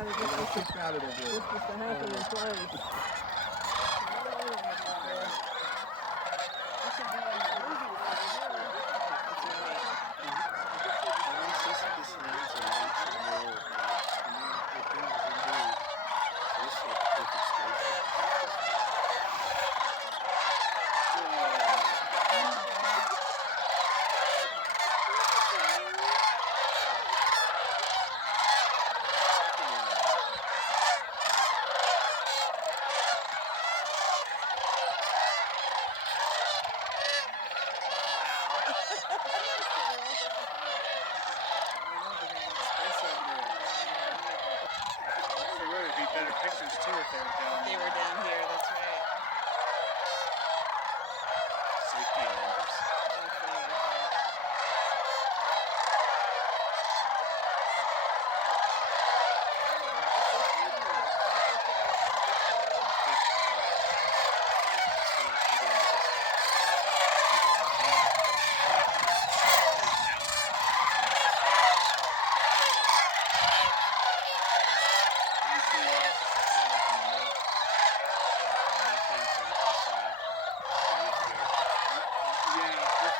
decided this was to happen in place. Better pictures too if they were down here. They were down here, that's right. Safety in numbers.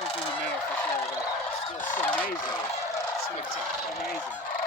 In the middle for sure, but it's amazing. It's amazing.